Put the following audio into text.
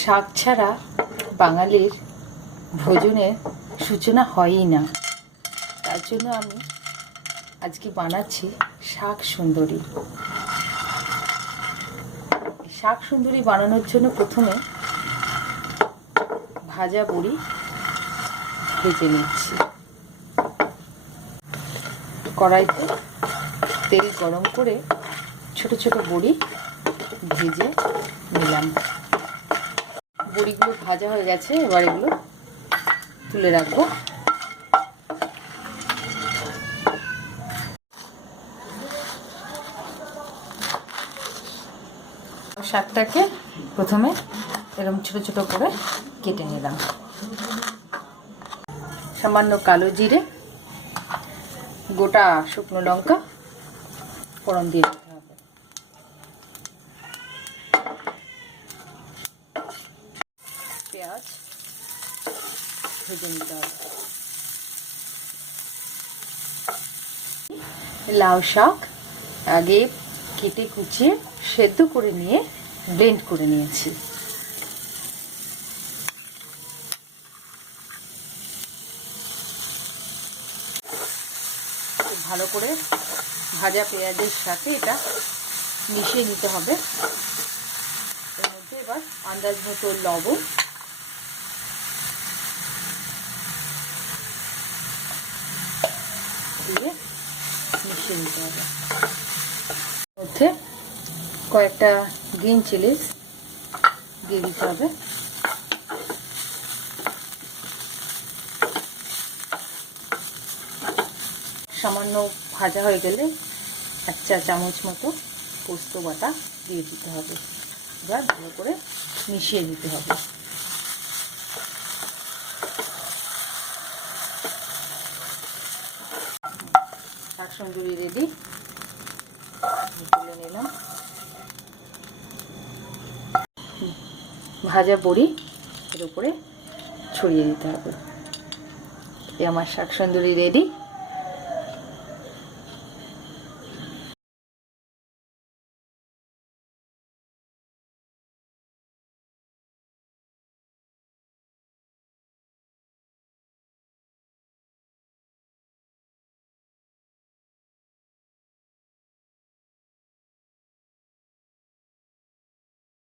শাক ছাড়া বাঙালির ভোজনের সূচনা হয়ই না। তার জন্য আমি আজকে বানাচ্ছি শাক সুন্দরী। শাক সুন্দরী বানানোর জন্য প্রথমে ভাজা বড়ি ভেজে নিচ্ছি। কড়াইতে তেল গরম করে ছোট ছোট বড়ি ভেজে নিলাম। বড়িগুলো ভাজা হয়ে গেছে, এবার এগুলো তুলে রাখবো। শাকটাকে প্রথমে এরকম ছোট ছোট করে কেটে নিলাম। সামান্য কালো জিরে, গোটা শুকনো লঙ্কা ফোড়ন দিয়ে দিতে হবে। পেঁয়াজ ভেজে নিতে হবে। লাউ শাক আগে কেটে কুচিয়ে সেদ্ধ করে নিয়ে ব্লেন্ড করে নিয়েছি। ভালো করে ভাজা পেঁয়াজের সাথে এটা মিশিয়ে নিতে হবে। এর মধ্যে এবার আন্দাজ মতো লবণ, দিয়ে মিশিয়ে নিতে হবে। মধ্যে কয়েকটা গ্রিন চিলিস দিয়ে দিতে হবে। সামান্য ভাজা হয়ে গেলে 1 চা চামচ মতো পোস্ত বাটা দিয়ে দিতে হবে। এবার ভালো করে মিশিয়ে দিতে হবে। শাক সুন্দরী রেডি, তুলে নিলাম। ভাজা বড়ি এর উপরে ছড়িয়ে দিতে হবে। আমার শাক সুন্দরী রেডি।